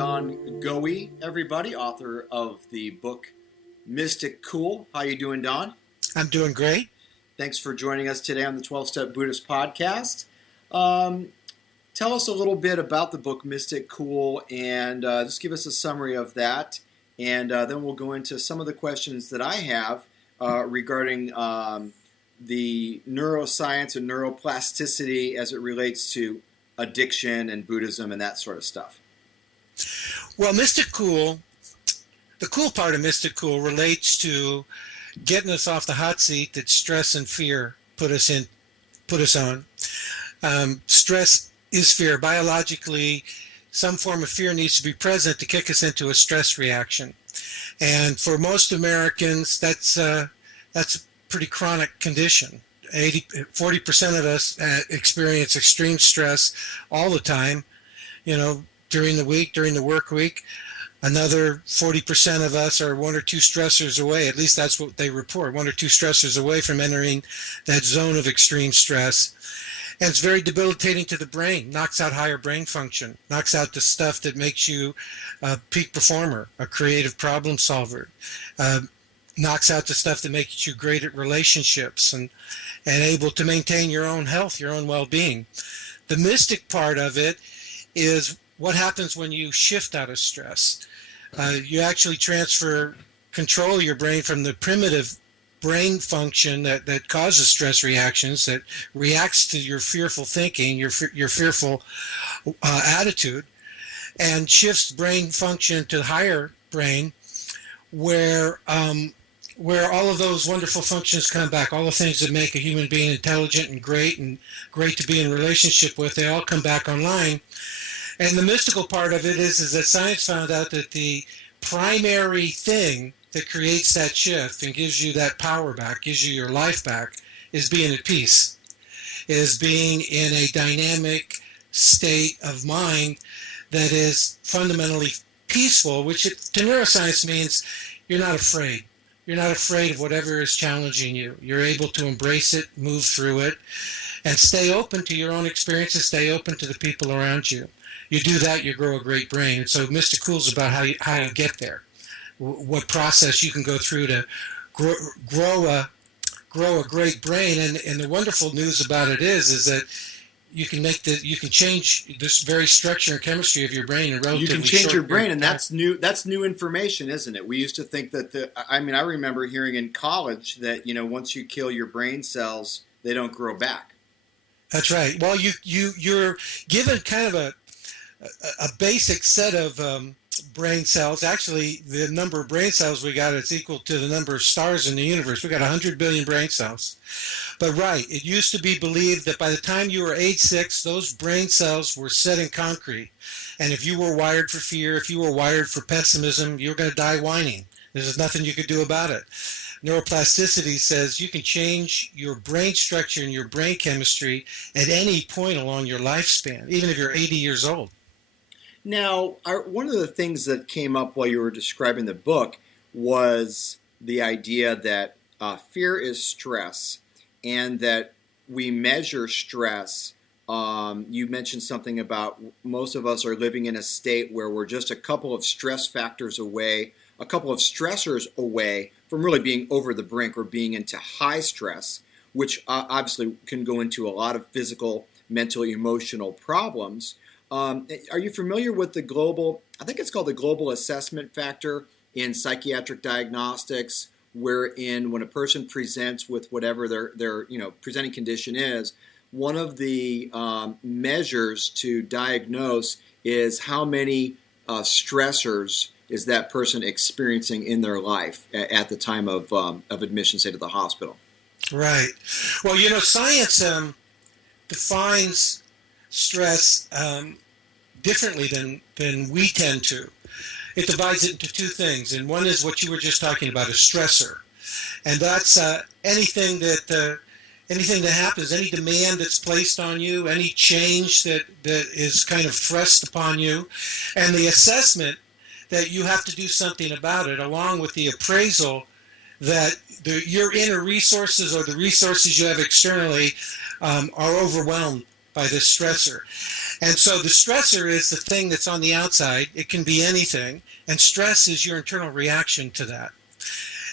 Don Goewey, everybody, author of the book Mystic Cool. How you doing, Don? I'm doing great. Thanks for joining us today on the 12-Step Buddhist Podcast. Tell us a little bit about the book Mystic Cool and just give us a summary of that. And then we'll go into some of the questions that I have regarding the neuroscience and neuroplasticity as it relates to addiction and Buddhism and that sort of stuff. Well, Mystic Cool, the cool part of Mystic Cool relates to getting us off the hot seat that stress and fear put us on. Stress is fear. Biologically, some form of fear needs to be present to kick us into a stress reaction. And for most Americans, that's a pretty chronic condition. 40% of us experience extreme stress all the time, during the week, during the work week. Another 40% of us are one or two stressors away, at least that's what they report, one or two stressors away from entering that zone of extreme stress. And it's very debilitating to the brain, knocks out higher brain function, knocks out the stuff that makes you a peak performer, a creative problem solver, knocks out the stuff that makes you great at relationships and able to maintain your own health, your own well-being. The mystic part of it is what happens when you shift out of stress. You actually transfer control of your brain from the primitive brain function that causes stress reactions, that reacts to your fearful thinking, your fearful attitude, and shifts brain function to higher brain, where all of those wonderful functions come back, all the things that make a human being intelligent and great to be in relationship with, they all come back online. And the mystical part of it is that science found out that the primary thing that creates that shift and gives you that power back, gives you your life back, is being at peace, is being in a dynamic state of mind that is fundamentally peaceful, which to neuroscience means you're not afraid. You're not afraid of whatever is challenging you. You're able to embrace it, move through it, and stay open to your own experiences, stay open to the people around you. You do that, you grow a great brain. And so Mystic Cool is about how you get there, what process you can go through to grow a great brain. And the wonderful news about it is that you can change this very structure and chemistry of your brain in relatively short. You can change your brain, and that's new information, isn't it? We used to think that I remember hearing in college that once you kill your brain cells, they don't grow back. That's right. Well, you're given kind of a basic set of brain cells. Actually, the number of brain cells we got is equal to the number of stars in the universe. We got 100 billion brain cells. But right, it used to be believed that by the time you were age 6, those brain cells were set in concrete. And if you were wired for fear, if you were wired for pessimism, you were going to die whining. There's nothing you could do about it. Neuroplasticity says you can change your brain structure and your brain chemistry at any point along your lifespan, even if you're 80 years old. Now, one of the things that came up while you were describing the book was the idea that fear is stress and that we measure stress. You mentioned something about most of us are living in a state where we're just a couple of stress factors away, a couple of stressors away from really being over the brink or being into high stress, which obviously can go into a lot of physical, mental, emotional problems. Are you familiar with the I think it's called the global assessment factor in psychiatric diagnostics, wherein when a person presents with whatever their presenting condition is, one of the measures to diagnose is how many stressors is that person experiencing in their life at the time of admission, say, to the hospital. Right. Well, science defines stress differently than we tend to. It divides it into two things, and one is what you were just talking about, a stressor, and that's anything that happens, any demand that's placed on you, any change that is kind of thrust upon you, and the assessment that you have to do something about it, along with the appraisal that your inner resources or the resources you have externally are overwhelmed by this stressor. And so the stressor is the thing that's on the outside. It can be anything. And stress is your internal reaction to that.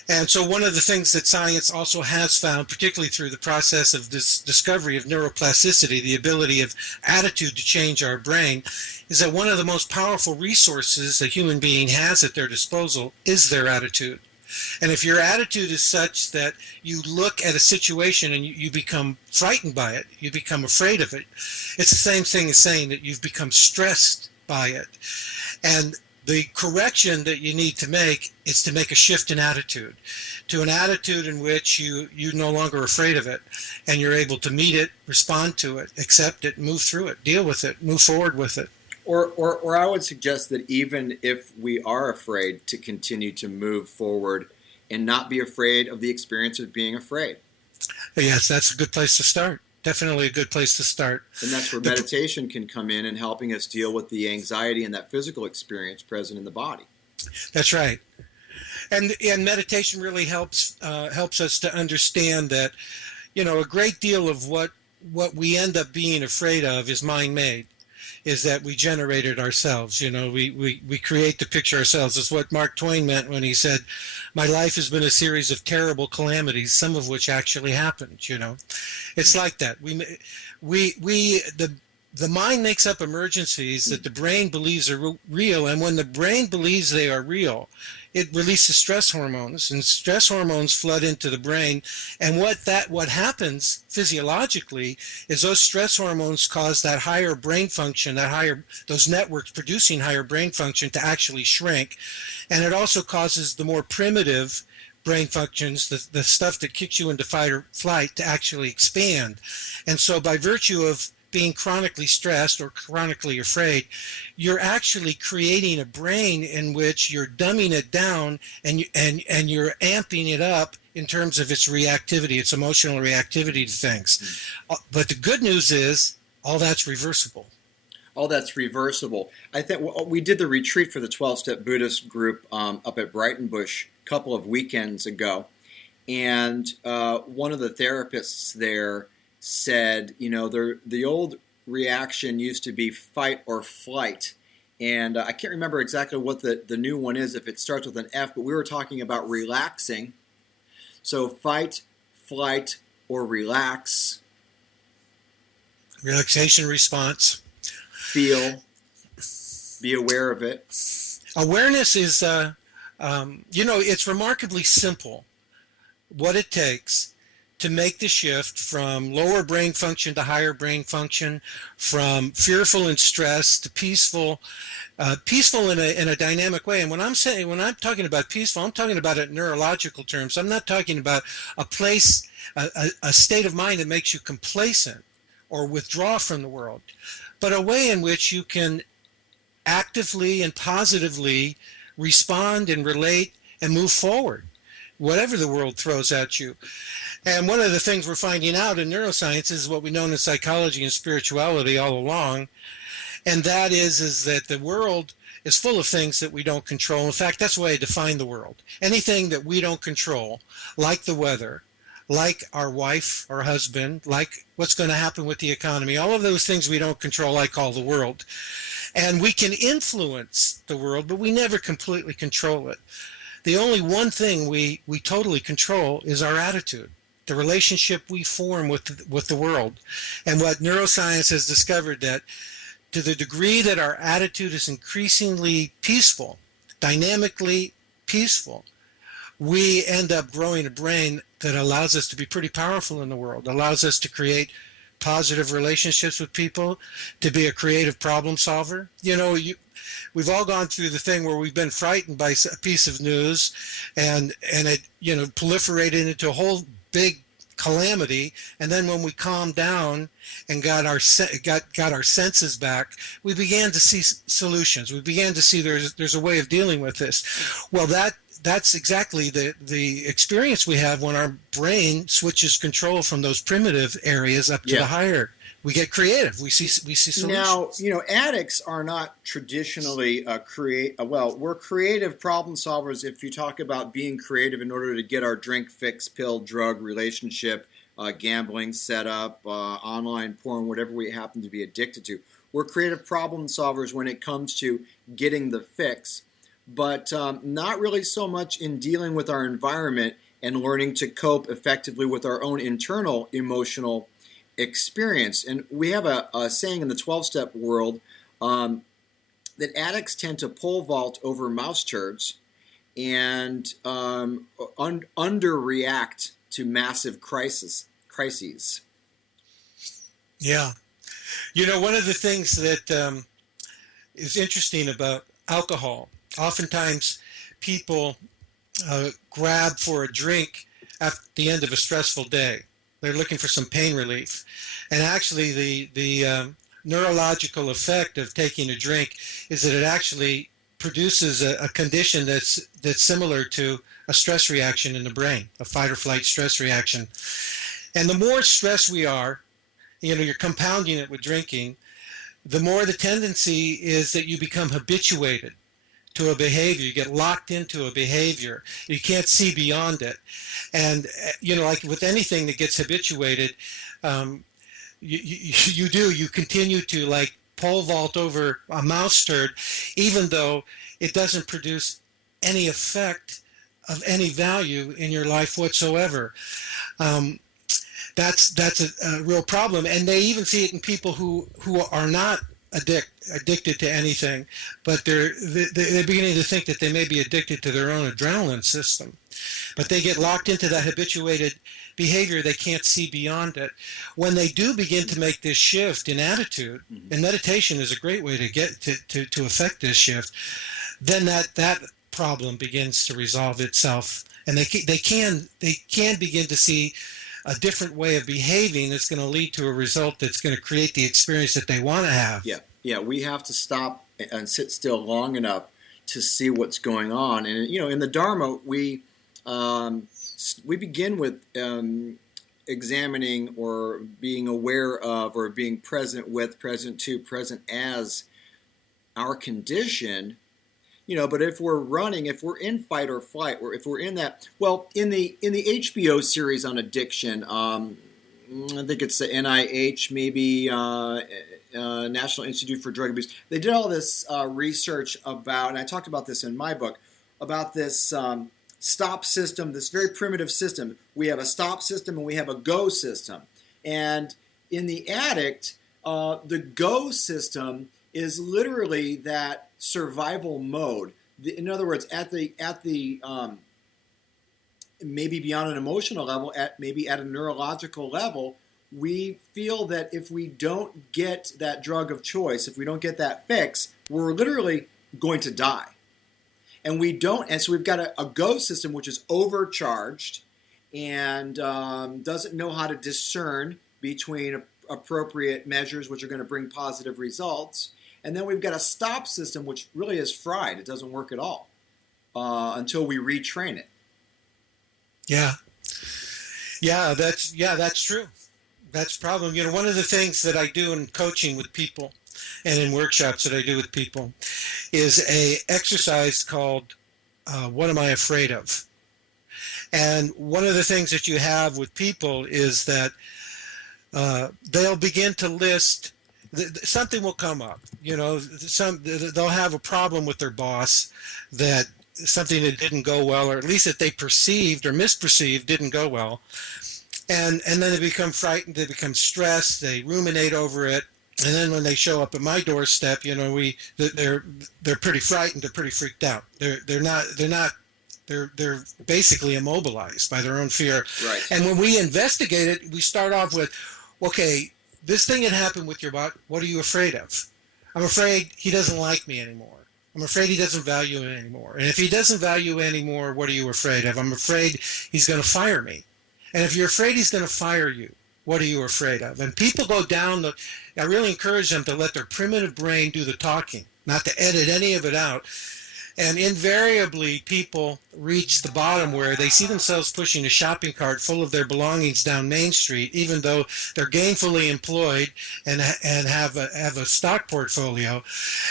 And so one of the things that science also has found, particularly through the process of this discovery of neuroplasticity, the ability of attitude to change our brain, is that one of the most powerful resources a human being has at their disposal is their attitude. And if your attitude is such that you look at a situation and you become frightened by it, you become afraid of it, it's the same thing as saying that you've become stressed by it. And the correction that you need to make is to make a shift in attitude, to an attitude in which you're no longer afraid of it, and you're able to meet it, respond to it, accept it, move through it, deal with it, move forward with it. Or I would suggest that even if we are afraid, to continue to move forward and not be afraid of the experience of being afraid. Yes, that's a good place to start. Definitely a good place to start. And that's where meditation can come in and helping us deal with the anxiety and that physical experience present in the body. That's right. And meditation really helps us to understand that, a great deal of what we end up being afraid of is mind-made. Is that we generate it ourselves. We create the picture ourselves. It's what Mark Twain meant when he said, my life has been a series of terrible calamities, some of which actually happened. It's like that. The mind makes up emergencies that the brain believes are real, and when the brain believes they are real, it releases stress hormones, and stress hormones flood into the brain. And what happens physiologically is those stress hormones cause that higher brain function, those networks producing higher brain function to actually shrink, and it also causes the more primitive brain functions, the stuff that kicks you into fight or flight, to actually expand. And so by virtue of being chronically stressed or chronically afraid, you're actually creating a brain in which you're dumbing it down and you're amping it up in terms of its reactivity, its emotional reactivity to things. But the good news is all that's reversible. All that's reversible. I think we did the retreat for the 12-Step Buddhist group up at Brightonbush a couple of weekends ago, and one of the therapists there said, the old reaction used to be fight or flight. And I can't remember exactly what the new one is, if it starts with an F, but we were talking about relaxing. So fight, flight, or relax. Relaxation response. Feel. Be aware of it. Awareness is, it's remarkably simple what it takes to make the shift from lower brain function to higher brain function, from fearful and stressed to peaceful in a dynamic way. And when I'm talking about peaceful, I'm talking about it in neurological terms. I'm not talking about a place, a state of mind that makes you complacent or withdraw from the world, but a way in which you can actively and positively respond and relate and move forward, whatever the world throws at you. And one of the things we're finding out in neuroscience is what we know in psychology and spirituality all along, and that is that the world is full of things that we don't control. In fact, that's the way I define the world. Anything that we don't control, like the weather, like our wife or husband, like what's going to happen with the economy, all of those things we don't control, I call the world. And we can influence the world, but we never completely control it. The only one thing we totally control is our attitude, the relationship we form with the world. And what neuroscience has discovered, that to the degree that our attitude is increasingly peaceful, dynamically peaceful, we end up growing a brain that allows us to be pretty powerful in the world, allows us to create positive relationships with people, to be a creative problem solver. We've all gone through the thing where we've been frightened by a piece of news and it, proliferated into a whole big calamity. And then when we calmed down and got our senses back, we began to see solutions. We began to see there's a way of dealing with this. Well, that's exactly the experience we have when our brain switches control from those primitive areas up to the higher. We get creative. We see solutions. Now, addicts are not traditionally we're creative problem solvers if you talk about being creative in order to get our drink fix, pill, drug, relationship, gambling set up, online porn, whatever we happen to be addicted to. We're creative problem solvers when it comes to getting the fix, but not really so much in dealing with our environment and learning to cope effectively with our own internal emotional experience. And we have a saying in the 12-step world that addicts tend to pole vault over mouse turds and underreact to massive crises. Yeah. One of the things that is interesting about alcohol, oftentimes people grab for a drink at the end of a stressful day. They're looking for some pain relief. And actually the neurological effect of taking a drink is that it actually produces a condition that's similar to a stress reaction in the brain, a fight or flight stress reaction. And the more stressed we are, you're compounding it with drinking, the more the tendency is that you become habituated to a behavior. You get locked into a behavior. You can't see beyond it. And, like with anything that gets habituated, you continue to like pole vault over a mouse turd, even though it doesn't produce any effect of any value in your life whatsoever. That's a real problem, and they even see it in people who are not addicted to anything, but they're beginning to think that they may be addicted to their own adrenaline system. But they get locked into that habituated behavior. They can't see beyond it. When they do begin to make this shift in attitude, and meditation is a great way to get to affect this shift, then that problem begins to resolve itself, and they can begin to see a different way of behaving that's going to lead to a result that's going to create the experience that they want to have. Yeah. We have to stop and sit still long enough to see what's going on. And in the Dharma, we begin with examining or being aware of or being present with, present to, present as our condition. But if we're running, if we're in fight or flight, or if we're in that, in the HBO series on addiction, I think it's the NIH, maybe National Institute for Drug Abuse. They did all this research about, and I talked about this in my book, about this stop system, this very primitive system. We have a stop system and we have a go system. And in the addict, the go system is literally that survival mode. In other words, at the maybe beyond an emotional level, maybe at a neurological level, we feel that if we don't get that drug of choice, if we don't get that fix, we're literally going to die. And we don't, and so we've got a go system which is overcharged and doesn't know how to discern between appropriate measures which are going to bring positive results. And then we've got a stop system which really is fried. It doesn't work at all until we retrain it. Yeah, that's true. That's the problem. One of the things that I do in coaching with people and in workshops that I do with people is a exercise called What Am I Afraid Of? And one of the things that you have with people is that they'll begin to list, something will come up. They'll have a problem with their boss, that something that didn't go well, or at least that they perceived or misperceived didn't go well. And then they become frightened, they become stressed, they ruminate over it. And then when they show up at my doorstep, they're pretty frightened, they're pretty freaked out. They're basically immobilized by their own fear. Right. And when we investigate it, we start off with, okay, this thing that happened with your butt, what are you afraid of? I'm afraid he doesn't like me anymore. I'm afraid he doesn't value me anymore. And if he doesn't value me anymore, what are you afraid of? I'm afraid he's going to fire me. And if you're afraid he's going to fire you, what are you afraid of? And people go down I really encourage them to let their primitive brain do the talking, not to edit any of it out. And invariably, people reach the bottom where they see themselves pushing a shopping cart full of their belongings down Main Street, even though they're gainfully employed and have a stock portfolio.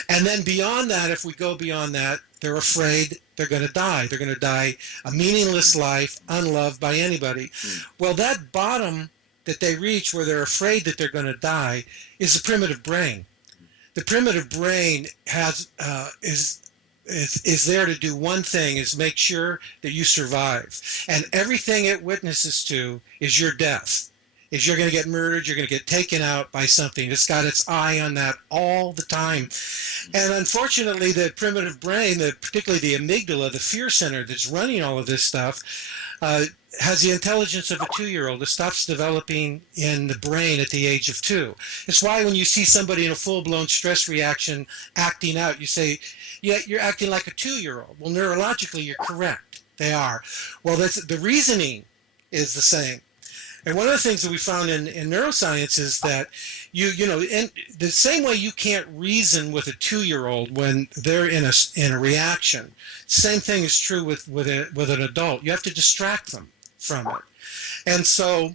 And then beyond that, if we go beyond that, they're afraid they're going to die. They're going to die a meaningless life, unloved by anybody. Well, that bottom that they reach where they're afraid that they're going to die is the primitive brain. the primitive brain has is there to do one thing, is make sure that you survive. And everything it witnesses to is your death. Is you're going to get murdered, you're going to get taken out by something. It's got its eye on that all the time. And unfortunately, the primitive brain, particularly the amygdala, the fear center that's running all of this stuff, has the intelligence of a 2-year-old. It stops developing in the brain at the age of 2. It's why when you see somebody in a full-blown stress reaction acting out, you say, yeah, you're acting like a 2-year-old. Well, neurologically, you're correct. They are. Well, the reasoning is the same. And one of the things that we found in neuroscience is that you know, in the same way you can't reason with a 2-year-old when they're in a reaction, same thing is true with an adult. You have to distract them from it. And so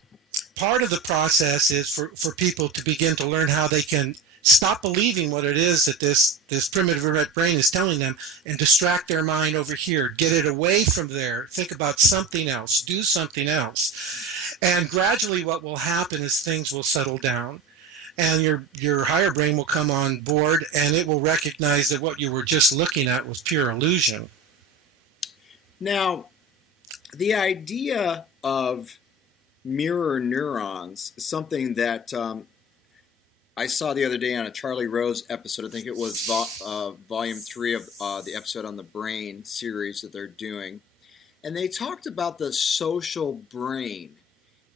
part of the process is for people to begin to learn how they can stop believing what it is that this primitive brain is telling them and distract their mind over here, get it away from there, think about something else, do something else. And gradually what will happen is things will settle down and your higher brain will come on board and it will recognize that what you were just looking at was pure illusion. Now, the idea of mirror neurons is something that I saw the other day on a Charlie Rose episode. I think it was volume 3 of the episode on the brain series that they're doing. And they talked about the social brain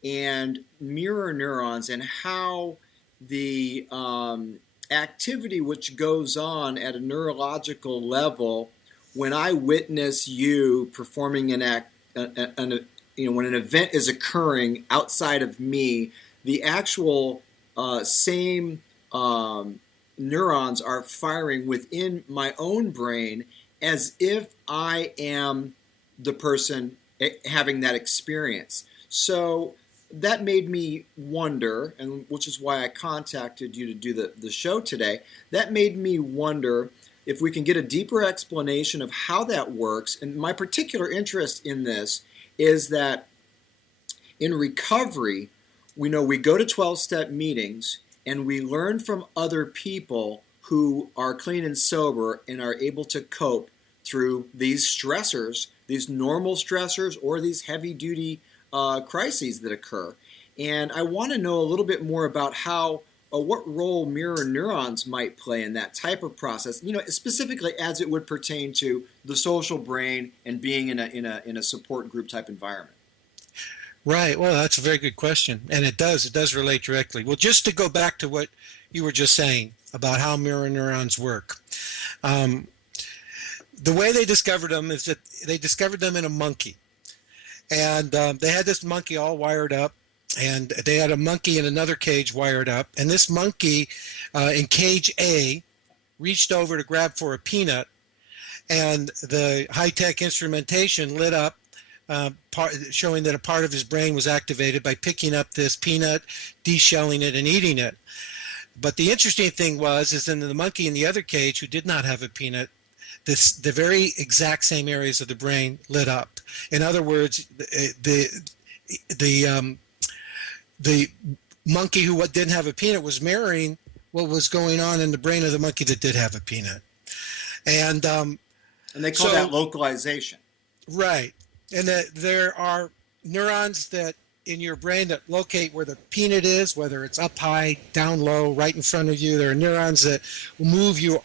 and mirror neurons and how the activity which goes on at a neurological level when I witness you performing an act, when an event is occurring outside of me, the actual same neurons are firing within my own brain as if I am the person having that experience. So that made me wonder, and which is why I contacted you to do the show today. That made me wonder if we can get a deeper explanation of how that works. And my particular interest in this is that in recovery, we know we go to 12-step meetings and we learn from other people who are clean and sober and are able to cope through these stressors, these normal stressors or these heavy-duty crises that occur. And I want to know a little bit more about how what role mirror neurons might play in that type of process, specifically as it would pertain to the social brain and being in a support group type environment. Right. Well, that's a very good question. And it does relate directly. Well, just to go back to what you were just saying about how mirror neurons work. The way they discovered them is that they discovered them in a monkey. And they had this monkey all wired up, and they had a monkey in another cage wired up. And this monkey in cage A reached over to grab for a peanut, and the high-tech instrumentation lit up, showing that a part of his brain was activated by picking up this peanut, deshelling it, and eating it. But the interesting thing is in the monkey in the other cage who did not have a peanut, the very exact same areas of the brain lit up. In other words, the monkey who didn't have a peanut was mirroring what was going on in the brain of the monkey that did have a peanut. And they call that localization. Right. And that there are neurons that in your brain that locate where the peanut is, whether it's up high, down low, right in front of you. There are neurons that move your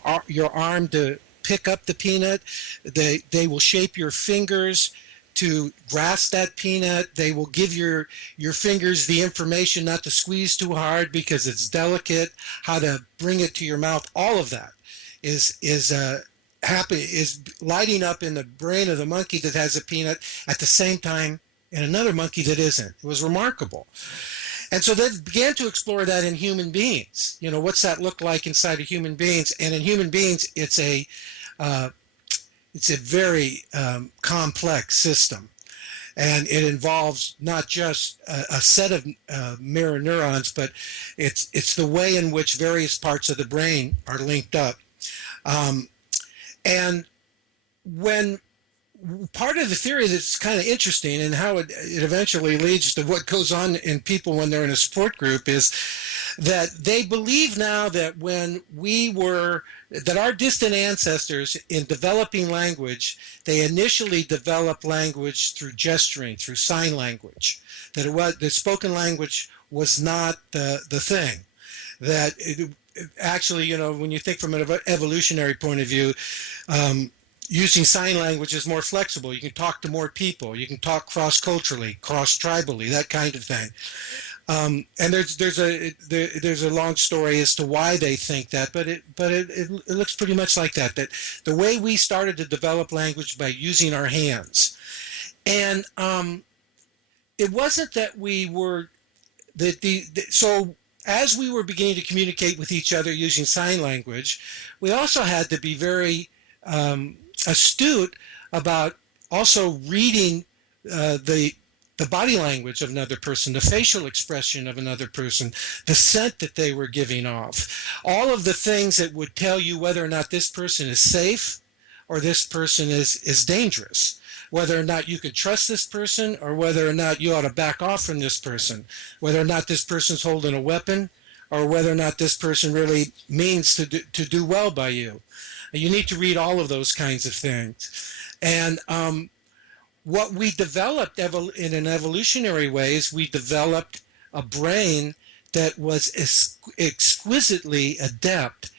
arm to pick up the peanut. They will shape your fingers to grasp that peanut. They will give your fingers the information not to squeeze too hard because it's delicate, how to bring it to your mouth. All of that is lighting up in the brain of the monkey that has a peanut at the same time in another monkey that isn't. It was remarkable. And so they began to explore that in human beings. What's that look like inside of human beings? And in human beings, it's a very complex system. And it involves not just a set of mirror neurons, but it's the way in which various parts of the brain are linked up. And when part of the theory that's kind of interesting and how it eventually leads to what goes on in people when they're in a support group is that they believe now that that our distant ancestors in developing language, they initially developed language through gesturing, through sign language, that the spoken language was not the thing. That actually, when you think from an evolutionary point of view, using sign language is more flexible. You can talk to more people. You can talk cross-culturally, cross-tribally, that kind of thing. And there's a long story as to why they think that, but it looks pretty much like that. That the way we started to develop language by using our hands, and it wasn't that we were so. As we were beginning to communicate with each other using sign language, we also had to be very astute about also reading the body language of another person, the facial expression of another person, the scent that they were giving off, all of the things that would tell you whether or not this person is safe or this person is dangerous, whether or not you can trust this person or whether or not you ought to back off from this person, whether or not this person's holding a weapon or whether or not this person really means to do well by you. You need to read all of those kinds of things. And what we developed in an evolutionary way is we developed a brain that was exquisitely adept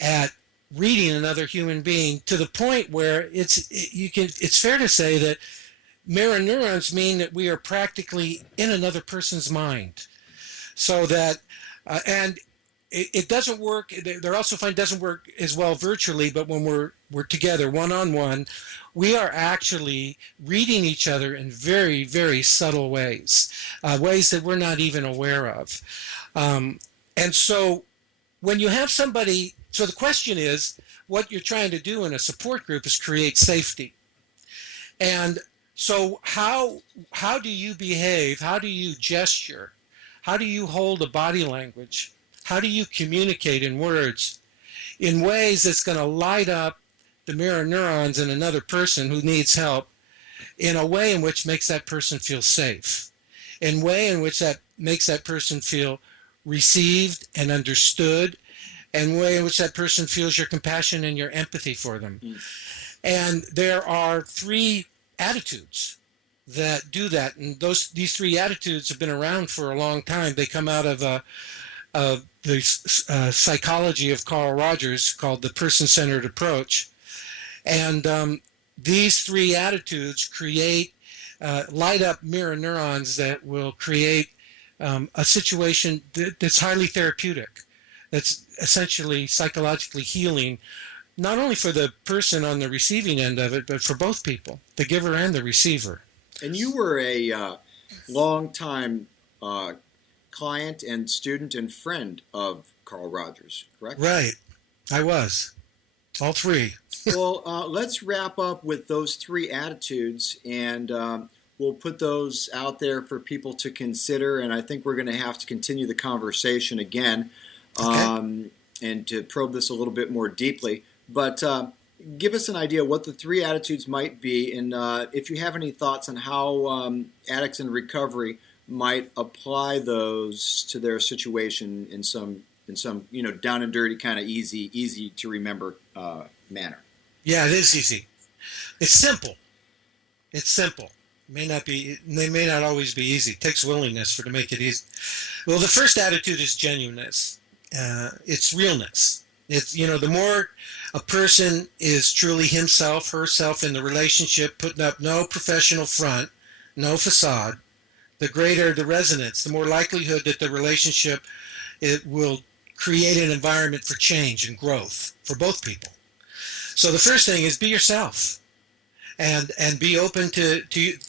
at reading another human being to the point where it's fair to say that mirror neurons mean that we are practically in another person's mind. So that and it doesn't work. They're also find it doesn't work as well virtually, but when we're together one-on-one, we are actually reading each other in very, very subtle ways, ways that we're not even aware of. And so when you have somebody, so the question is, what you're trying to do in a support group is create safety. And so how do you behave? How do you gesture? How do you hold a body language? How do you communicate in words in ways that's going to light up the mirror neurons in another person who needs help in a way in which makes that person feel safe, in a way in which that makes that person feel received and understood, and a way in which that person feels your compassion and your empathy for them. And there are 3 attitudes that do that, and these 3 attitudes have been around for a long time. They come out of the psychology of Carl Rogers called the person-centered approach. And these 3 attitudes light up mirror neurons that will create a situation that's highly therapeutic, that's essentially psychologically healing, not only for the person on the receiving end of it, but for both people, the giver and the receiver. And you were a long-time client and student and friend of Carl Rogers, correct? Right. I was. All 3. Well, let's wrap up with those 3 attitudes, and we'll put those out there for people to consider, and I think we're going to have to continue the conversation again and to probe this a little bit more deeply. But give us an idea what the 3 attitudes might be, and if you have any thoughts on how addicts in recovery might apply those to their situation in some down and dirty kind of easy to remember manner. Yeah, it is easy. It's simple. It's simple. They may not always be easy. It takes willingness to make it easy. Well, the first attitude is genuineness. It's realness. It's, the more a person is truly himself, herself in the relationship, putting up no professional front, no facade, the greater the resonance, the more likelihood that the relationship, it will create an environment for change and growth for both people. So the first thing is be yourself and be open to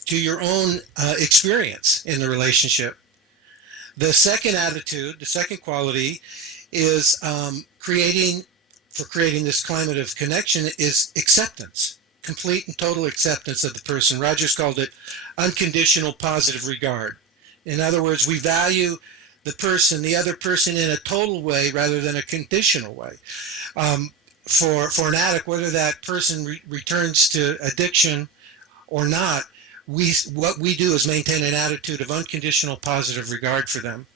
your own experience in the relationship. The second attitude, the second quality is creating this climate of connection is acceptance, complete and total acceptance of the person. Rogers called it unconditional positive regard. In other words, we value the other person in a total way rather than a conditional way. For an addict, whether that person returns to addiction or not, what we do is maintain an attitude of unconditional positive regard for them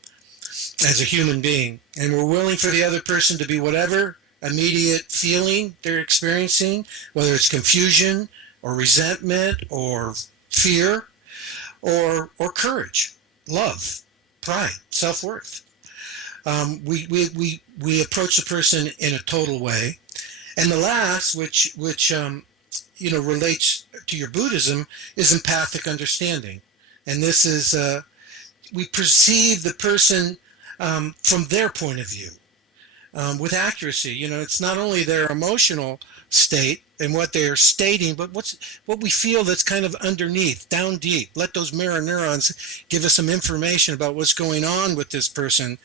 as a human being. And we're willing for the other person to be whatever immediate feeling they're experiencing, whether it's confusion or resentment or fear or courage, love, pride, self-worth. We approach the person in a total way. And the last, which relates to your Buddhism, is empathic understanding. And this is, we perceive the person from their point of view with accuracy. It's not only their emotional state and what they're stating, but what we feel that's kind of underneath, down deep. Let those mirror neurons give us some information about what's going on with this person.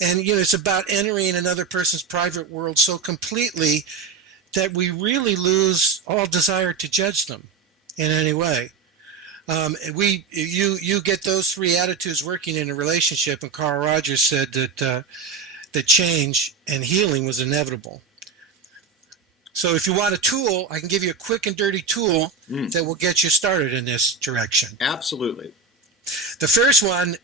And, it's about entering another person's private world so completely that we really lose all desire to judge them in any way. You get those three attitudes working in a relationship, and Carl Rogers said that change and healing was inevitable. So if you want a tool, I can give you a quick and dirty tool that will get you started in this direction. Absolutely. The first one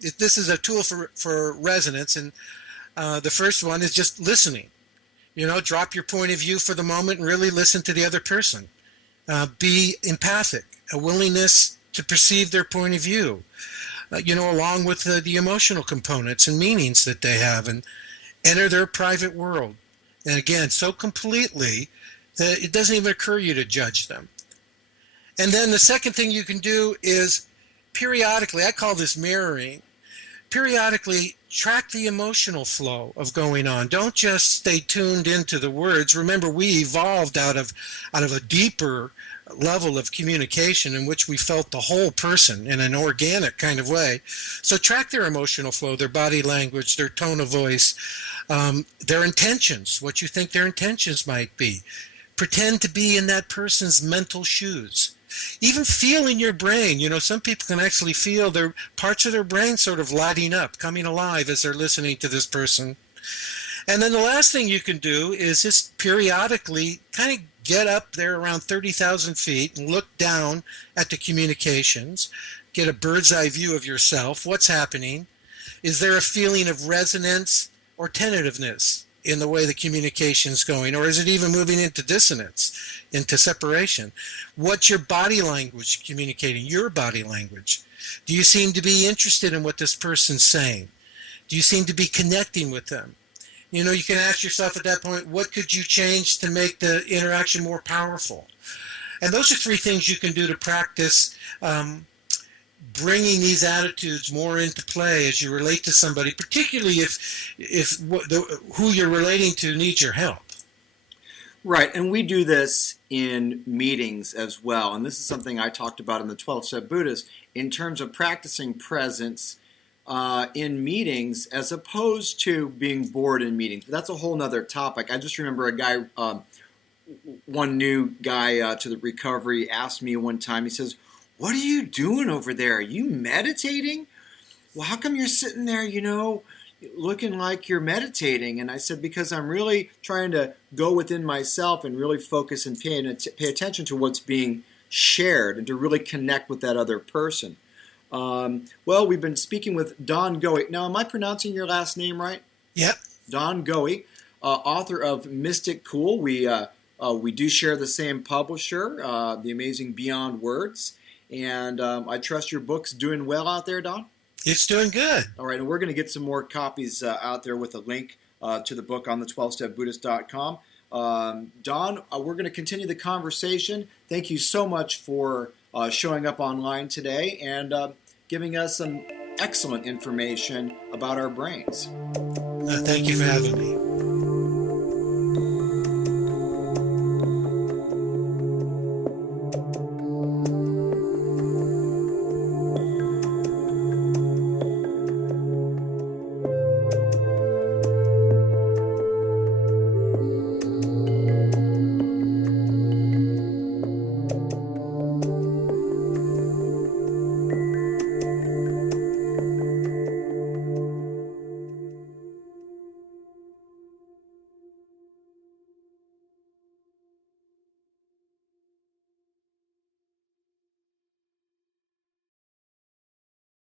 this is a tool for resonance, and the first one is just listening. Drop your point of view for the moment and really listen to the other person. Be empathic, a willingness to perceive their point of view, along with the emotional components and meanings that they have, and enter their private world. And again, so completely that it doesn't even occur to you to judge them. And then the second thing you can do is periodically, I call this mirroring, periodically track the emotional flow of going on. Don't just stay tuned into the words. Remember, we evolved out of a deeper level of communication in which we felt the whole person in an organic kind of way. So track their emotional flow, their body language, their tone of voice, their intentions, what you think their intentions might be. Pretend to be in that person's mental shoes. Even feel in your brain. Some people can actually feel their parts of their brain sort of lighting up, coming alive as they're listening to this person. And then the last thing you can do is just periodically kind of get up there around 30,000 feet and look down at the communications, get a bird's eye view of yourself. What's happening? Is there a feeling of resonance or tentativeness in the way the communication's going? Or is it even moving into dissonance, into separation? What's your body language communicating? Your body language. Do you seem to be interested in what this person's saying? Do you seem to be connecting with them? You can ask yourself at that point, what could you change to make the interaction more powerful? And those are three things you can do to practice bringing these attitudes more into play as you relate to somebody, particularly if who you're relating to needs your help. Right, and we do this in meetings as well, and this is something I talked about in the 12-Step Buddhist in terms of practicing presence in meetings as opposed to being bored in meetings. But that's a whole nother topic. I just remember a guy, one new guy to the recovery asked me one time, he says, "What are you doing over there? Are you meditating? Well, how come you're sitting there, looking like you're meditating?" And I said, because I'm really trying to go within myself and really focus and pay attention to what's being shared and to really connect with that other person. Well, we've been speaking with Don Goewey. Now, am I pronouncing your last name right? Yep. Don Goewey, author of Mystic Cool. We do share the same publisher, The Amazing Beyond Words. And I trust your book's doing well out there, Don? It's doing good. All right, and we're going to get some more copies out there with a link to the book on the 12stepbuddhist.com. Don, we're going to continue the conversation. Thank you so much for showing up online today and giving us some excellent information about our brains. Thank you for having me.